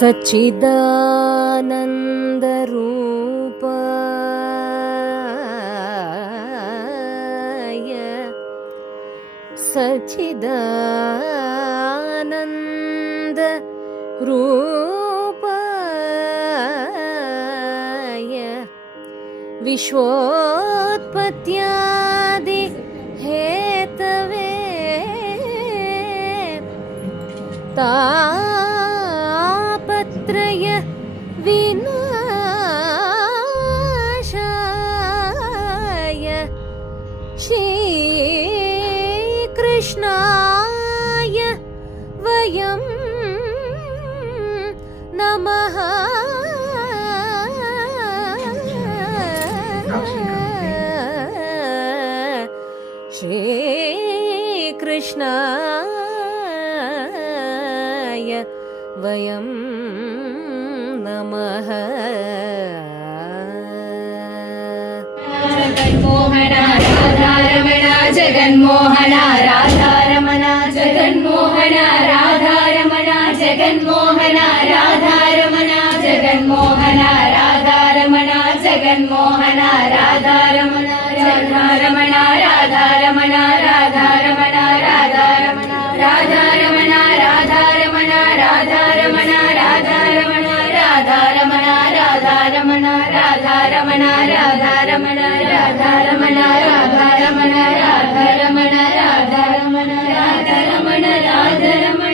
सच्चिदानन्दरूपाय सच्चिदानन्दरूपाय विश्वोत्पत्त्यादि हेतवे तापत्रय विनाशाय श्रीकृष्णाय वयं नमः। श्रीकृष्णाय वयं नमः। जगन्मोहन राधारमण जगन्मोहन राधारमण जगन्मोहन राधारमण जगन्मोहन राधारमण जगन्मोहन राधारमण जगन्मोहन राधारमण राधारमण राधारमण राधारमण राधारमण राधारमण राधारमण राधारमण राधारमण राधारमण राधारमण राधारमण राधारमण राधारमण राधारमण राधारमण राधारमण राधारमण राधारमण